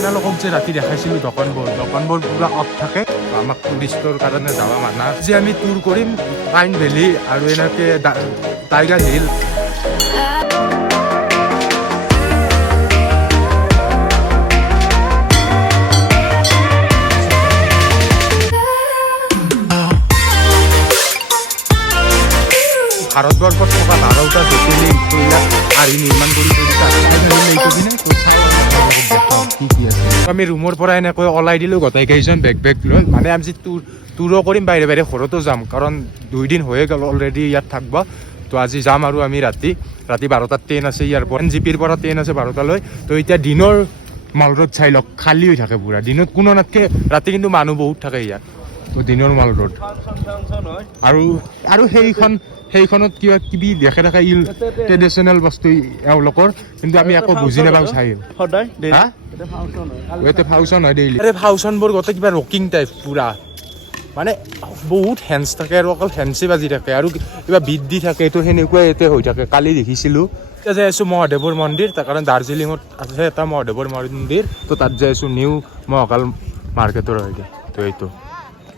আপোনালোকক যে ৰাতি দেখাইছিলোঁ দোকানবোৰ পুৰা অফ থাকে। আমাক টুৰিষ্টৰ কাৰণে যাব মানা। যে আমি টুৰ কৰিম পাইন ভেলী আৰু এনেকৈ টাইগাৰ হিল। ভাৰতবৰ্ষত থকা 12টা জ্যোতিৰ্লিংগ ইয়াত আৰ্হি নিৰ্মাণ কৰি আমি ৰুমৰ পৰা এনেকৈ ওলাই দিলোঁ গোটেইকেইজন বেগ লৈ। মানে আমি টুৰো কৰিম, বাহিৰে ঘৰতো যাম, কাৰণ 2 দিন হৈয়ে গ'ল অলৰেডি ইয়াত থাকিব। তো আজি যাম আৰু আমি ৰাতি 12টাত ট্ৰেইন আছে ইয়াৰ পৰা, NGPৰ পৰা ট্ৰেইন আছে 12টালৈ। তো এতিয়া দিনৰ মাল ৰোড চাই লওক, খালী হৈ থাকে পুৰা। দিনত কোনো নাথাকে, ৰাতি কিন্তু মানুহ বহুত থাকে ইয়াত। তো দিনৰ মাল ৰোড আৰু সেইখনত কিবা কিবি দেখে ট্ৰেডিশ্যনেল বস্তু এওঁলোকৰ, কিন্তু আমি একো বুজি নাপাওঁ চাই। ইয়াতে ফাংচন হয় ডেইলি। ফাংচনবোৰ গোটেই কিবা ৰকিং টাইপ পুৰা, মানে বহুত হেণ্ডছ থাকে আৰু অকল হেণ্ডছে বাজি থাকে আৰু কিবা বিট দি থাকে। এইটো সেনেকুৱাই ইয়াতে হৈ থাকে। কালি দেখিছিলোঁ। এতিয়া যাই আছোঁ মহাদেৱৰ মন্দিৰ, তাৰ কাৰণে দাৰ্জিলিঙত আছে এটা মহাদেৱৰ মন্দিৰ। তো তাত যাই আছোঁ, নিউ মহাকাল মাৰ্কেটৰ হয়গে। তো এইটো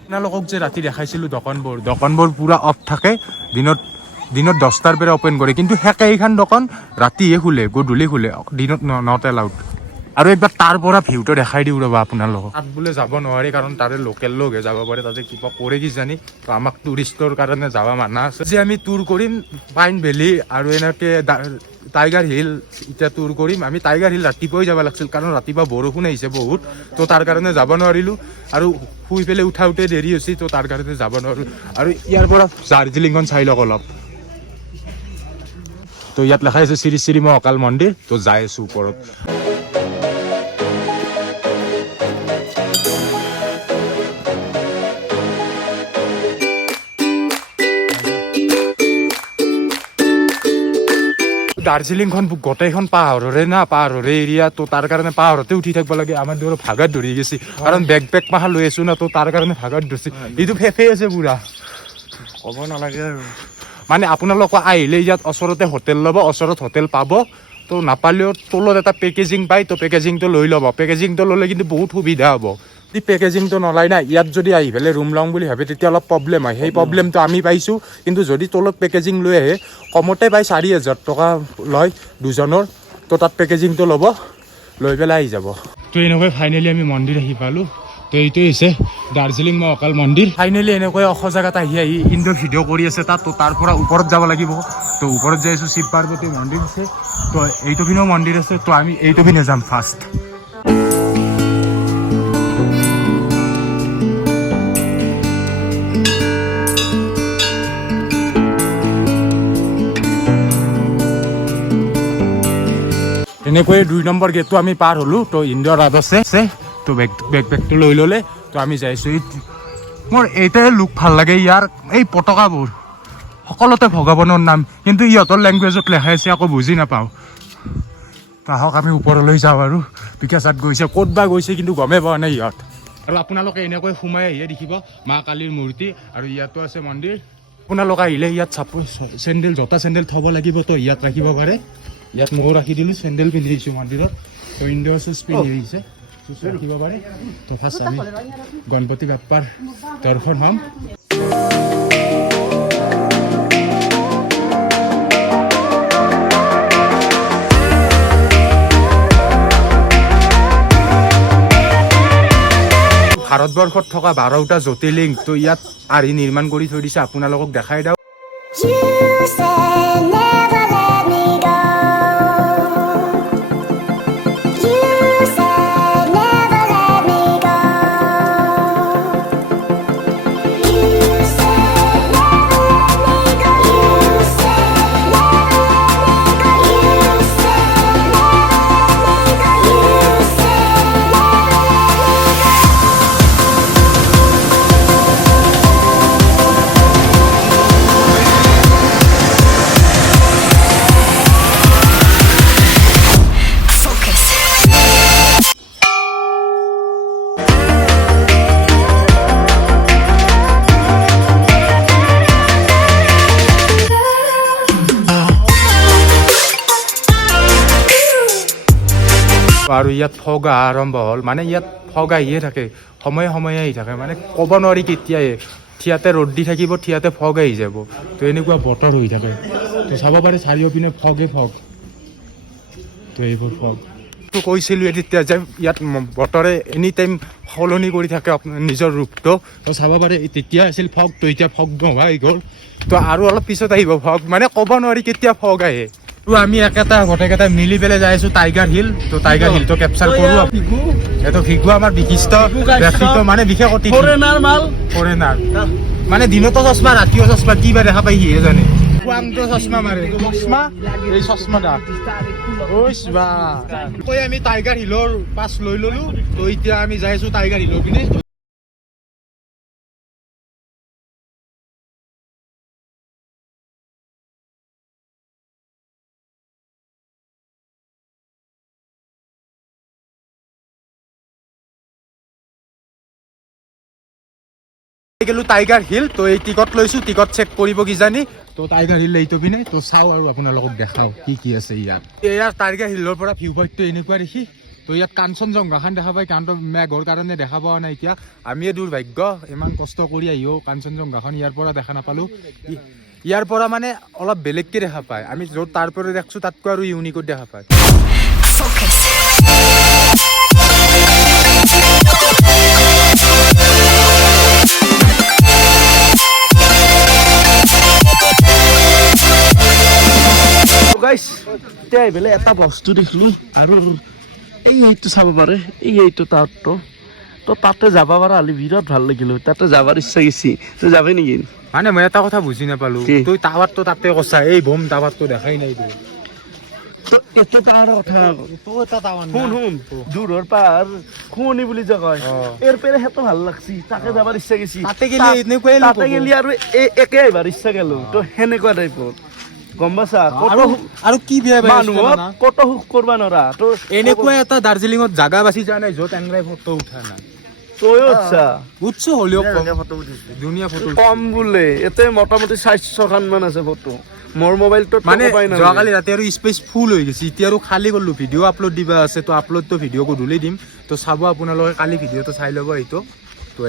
আপোনালোকক যে ৰাতি দেখাইছিলোঁ দোকানবোৰ পুৰা অফ থাকে। দিনত 10টাৰ পৰা অ'পেন কৰে, কিন্তু সেইখন দোকান ৰাতিহে খোলে, গধূলি খোলে, দিনত নট এলাউড। আৰু একবাৰ তাৰ পৰা ভিউটো দেখাই দিওঁ ৰ'বা আপোনালোকক। তাত বোলে যাব নোৱাৰি, কাৰণ তাৰে লোকেল লোকহে যাব পাৰে, তাতে কিবা কৰে কিজানি। তো আমাক টুৰিষ্টৰ কাৰণে যাব মানা আছে। যে আমি টুৰ কৰিম পাইন ভেলী আৰু এনেকৈ টাইগাৰ হিল। এতিয়া টুৰ কৰিম আমি। টাইগাৰ হিল ৰাতিপুৱাই যাব লাগিছিল, কাৰণ ৰাতিপুৱা বৰষুণ আহিছে বহুত। তো তাৰ কাৰণে যাব নোৱাৰিলোঁ, আৰু শুই পেলাই উঠাওঁতে দেৰি হৈছে। তো তাৰ কাৰণে যাব নোৱাৰিলোঁ। আৰু ইয়াৰ পৰা দাৰ্জিলিংখন চাই লওক অলপ। তো ইয়াত লেখা আছে শ্ৰী শ্ৰী মহাকাল মন্দিৰ। তো যাই আছোঁ ওপৰত। দাৰ্জিলিংখন গোটেইখন পাহাৰৰে এৰিয়া। তো তাৰ কাৰণে পাহাৰতে উঠি থাকিব লাগে। আমাৰ দৰে ভাগাত ধৰি গৈছে, কাৰণ বেগ মাখা লৈ আছোঁ না। তো তাৰ কাৰণে ভাগাত ধৰিছে। এইটো ফেফে আছে পুৰা, ক'ব নালাগে আৰু। মানে আপোনালোকে আহিলে ইয়াত ওচৰতে হোটেল ল'ব, ওচৰত হোটেল পাব। তো নাপালেও তলত এটা পেকেজিং পায়, তো পেকেজিংটো লৈ ল'ব। পেকেজিংটো ল'লে কিন্তু বহুত সুবিধা হ'ব। যদি পেকেজিংটো নলয় না, ইয়াত যদি আহি পেলাই ৰুম ল'ম বুলি ভাবে, তেতিয়া অলপ প্ৰব্লেম হয়। সেই প্ৰব্লেমটো আমি পাইছোঁ। কিন্তু যদি তলত পেকেজিং লৈ আহে, কমতে পায়, 4,000 টকা লয় দুজনৰ। তো তাত পেকেজিংটো ল'ব, লৈ পেলাই আহি যাব। তো এনেকৈ ফাইনেলি আমি মন্দিৰ আহি পালোঁ। তো এইটোৱে হৈছে দাৰ্জিলিং মহাকাল মন্দিৰ। ফাইনেলি এনেকৈ ওখ জেগাত আহি ইণ্ডো ভিডিঅ' কৰি আছে তাত। তো তাৰ পৰা ওপৰত যাব লাগিব। তো ওপৰত যাই আছোঁ, শিৱ পাৰ্বতী মন্দিৰ আছে। তো এইটো পিনেও মন্দিৰ আছে। তো আমি এইটো পিনে যাম ফাৰ্ষ্ট। এনেকৈ 2 নম্বৰ গেটটো আমি পাৰ হ'লোঁ। তো ইণ্ডো ৰাজ আছে। তো বেগটো লৈ ল'লে। তো আমি যাইছোঁ। মোৰ এইটাই লুক ভাল লাগে ইয়াৰ, এই পতাকাবোৰ সকলোতে ভগৱানৰ নাম, কিন্তু ইহঁতৰ লেংগুৱেজত লেখা আছে, আকৌ বুজি নাপাওঁ। তাহক আমি ওপৰলৈ যাওঁ। আৰু বিকাশাত গৈছে, ক'ত বা গৈছে, কিন্তু গমেই পোৱা নাই ইহঁত। আৰু আপোনালোকে এনেকৈ সোমাই আহিয়ে দেখিব মা কালীৰ মূৰ্তি, আৰু ইয়াতো আছে মন্দিৰ। আপোনালোকে আহিলে ইয়াত জোতা চেণ্ডেল থ'ব লাগিব। তো ইয়াত ৰাখিব পাৰে। ইয়াত ময়ো ৰাখি দিলোঁ, চেণ্ডেল পিন্ধি দিছোঁ মন্দিৰত। তো ইণ্ডো শ্বুজ পিন্ধি আহিছে, ৰাখিব পাৰে। তো ফাৰ্ষ্ট আমি গণপতি বাপ্পাৰ দৰ্শন হ'ম। ভাৰতবৰ্ষত থকা 12টা জ্যোতিৰ্লিংগ, তো ইয়াত আৰ্হি নিৰ্মাণ কৰি থৈ দিছে। আপোনালোকক দেখাই দিওঁ। আৰু ইয়াত ফগ আৰম্ভ হ'ল মানে ইয়াত ফগ আহিয়ে থাকে সময়ে সময়ে আহি থাকে মানে ক'ব নোৱাৰি কেতিয়াই থিয়াতে ৰ'দ দি থাকিব থিয়াতে ফগ আহি যাব তো এনেকুৱা বতৰ হৈ থাকে তো চাব পাৰে চাৰিওপিনে ফগে ফগ তো এইবোৰ ফগ তো কৈছিলোঁ তেতিয়া যে ইয়াত বতৰে এনি টাইম সলনি কৰি থাকে নিজৰ ৰূপটো তো চাব পাৰে তেতিয়া আছিল ফগ তো এতিয়া ফগ নোহোৱা হৈ গ'ল তো আৰু অলপ পিছত আহিব ফগ মানে ক'ব নোৱাৰি কেতিয়া ফগ আহে তো আমি গোটেইকেইটা মিলি পেলাই যাই আছোঁ টাইগাৰ হিল তো টাইগাৰ হিলটো কেপচাৰ কৰোঁ এইটো ভিগু আমাৰ বিশিষ্ট ব্যক্তিত্ব মানে বিশেষ অতিথি ফৰেনাৰ মানে দিনতো চশমা ৰাতিও চশমা কি বা দেখা পাই সিহে জানে কোৱাংটো চশমা মাৰে চশমা এই চশমাটা কৈ আমি টাইগাৰ হিলৰ পাছ লৈ ল'লোঁ তো এতিয়া আমি যাই আছোঁ টাইগাৰ হিলৰ পিনে গেলো টাইগাৰ হিল তো এই টিকট লৈছোঁ টিকট চেক কৰিব কিজানি তো টাইগাৰ হিল এইটো পিনে তো চাওঁ আৰু আপোনালোকক দেখাওঁ কি আছে ইয়াত ইয়াৰ টাইগাৰ হিলৰ পৰা ভিউ পইণ্টটো এনেকুৱা দেখি তো ইয়াত কাঞ্চনজংঘাখন দেখা পাই কাৰণ মেঘৰ কাৰণে দেখা পোৱা নাই এতিয়া আমিয়ে দুৰ্ভাগ্য ইমান কষ্ট কৰি আহিও কাঞ্চনজংঘাখন ইয়াৰ পৰা দেখা নাপালোঁ ইয়াৰ পৰা মানে অলপ বেলেগকৈ দেখা পায় আমি য'ত তাৰ পৰা দেখিছোঁ তাতকৈ আৰু ইউনিকত দেখা পায় গাইস তাই বেলে এটা বস্তু দেখিলো আৰু এইটো চাব পাৰে এইটো তাতটো তো তাতে যাব পাৰা হলে বিৰাট ভাল লাগিল তাতে যাবার ইচ্ছা গেছি তো যাবি নেকি মানে মই এটা কথা বুজি নাপালোঁ তুই টাৱাৰটো তাতে কৈছা এই বম টাৱাৰটো দেখাই নাই তুই তো এতে তাৰ কথা শুন দূৰৰ পাৰ খুনি বুলি যে কয় এৰ পেৰে হেতো ভাল লাগছি তাকে যাবাৰ ইচ্ছা গেছি তাতে গেলি এনেকুৱাই তাতে গেলি আৰু একে আহিবাৰ ইচ্ছা গেল তো সেনেকুৱা টাইপৰ গম পাইছা আৰু কি বেয়া মানুহক কত সুখ কৰবা নৰা তো এনেকুৱা এটা দাৰ্জিলিঙত জাগা বাছি যোৱা নাই য'ত এংৰাই ফটো উঠা নাই তয়ো আচ্ছা উঠছো হ'লেও ফটো উঠিছে ধুনীয়া ফটো কম বোলে এতে মোটামুটি 400 মান আছে ফটো মোৰ মোবাইলটো মানে যোৱাকালি ৰাতি আৰু স্পেচ ফুল হৈ গৈছে এতিয়া আৰু খালী কৰিলোঁ ভিডিঅ' আপলোড দিবা আছে তো আপলোডটো ভিডিঅ' গধূলি দিম তো চাব আপোনালোকে কালি ভিডিঅ'টো চাই ল'ব এইটো তো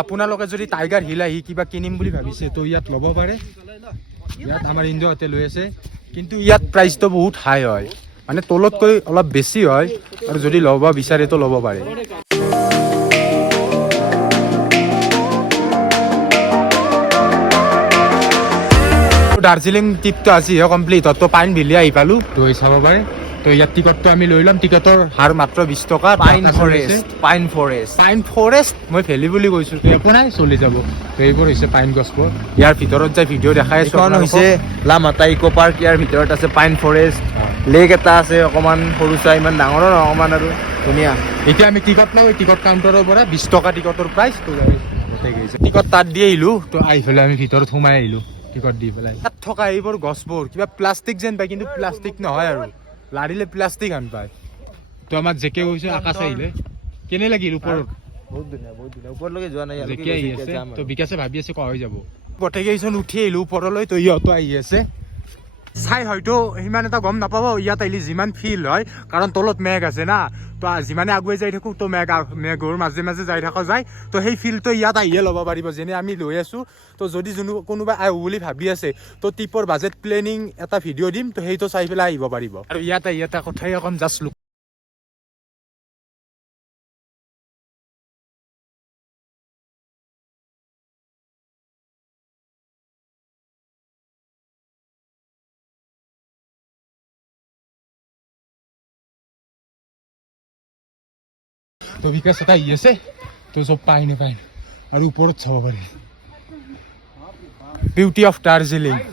আপোনালোকে যদি টাইগাৰ হিল আহি কিবা কিনিম বুলি ভাবিছে তো ইয়াত ল'ব পাৰে ইয়াত আমাৰ ইণ্ডিয়াতে লৈ আছে কিন্তু ইয়াত প্ৰাইচটো বহুত হাই হয় মানে তলতকৈ অলপ বেছি হয় আৰু যদি ল'ব বিচাৰে তো ল'ব পাৰে দাৰ্জিলিং ট্ৰিপটো আজিহে কমপ্লিট তো পাইন ভেলী আহি পালোঁ তো চাব পাৰে তো ইয়াত টিকটটো আমি লৈ ল'ম টিকটৰ হাৰ মাত্ৰ 20 টকা পাইন ফৰেষ্ট মই ভেলী বুলি কৈছোঁ তো একো নাই চলি যাব তো এইবোৰ হৈছে পাইন গছবোৰ ইয়াৰ ভিতৰত যাই ভিডিঅ' দেখাই আছোঁ এখন হৈছে লামাতা ইকো পাৰ্ক ইয়াৰ ভিতৰত আছে পাইন ফৰেষ্ট লেক এটা আছে অকণমান সৰু চাই ইমান ডাঙৰো নহয় অকণমান আৰু ধুনীয়া এতিয়া আমি টিকট লওঁ এই টিকট কাউণ্টাৰৰ পৰা 20 টকা টিকটৰ প্ৰাইচ তো টিকট তাত দি আহিলোঁ তো আহি পেলাই আমি ভিতৰত সোমাই আহিলোঁ টিকট দি পেলাই তাত থকা এইবোৰ গছবোৰ কিবা প্লাষ্টিক যেন পায় কিন্তু প্লাষ্টিক নহয় আৰু লাৰিলে প্লাষ্টিক আন পায় তো আমাৰ জেকে গৈছে আকাশ আহিলে কেনে লাগিল ওপৰত বহুত ধুনীয়া ওপৰলৈকে যোৱা নাই জেকে আহি আছে তো বিকাশে ভাবি আছে কৈ যাব গোটেইকেইজন উঠি আহিলোঁ ওপৰলৈ তো ইহঁতো আহি আছে চাই হয়তো সিমান এটা গম নাপাব ইয়াত আহিলে যিমান ফিল হয় কাৰণ তলত মেঘ আছে না তো যিমানে আগুৱাই যাই থাকোঁ তো মেঘৰ মাজে মাজে যাই থকা যায় তো সেই ফিলটো ইয়াত আহিয়ে ল'ব পাৰিব যেনে আমি লৈ আছোঁ তো যদি কোনোবাই আহোঁ বুলি ভাবি আছে তো ট্ৰিপৰ বাজেট প্লেনিং এটা ভিডিঅ' দিম তো সেইটো চাই পেলাই আহিব পাৰিব আৰু ইয়াত আহি এটা কথাই অকণ জাষ্ট লুক তো বিকাশ এটা আহি আছে তো চব পাই নাপায় আৰু ওপৰত চাব পাৰি বিউটি অফ দাৰ্জিলিং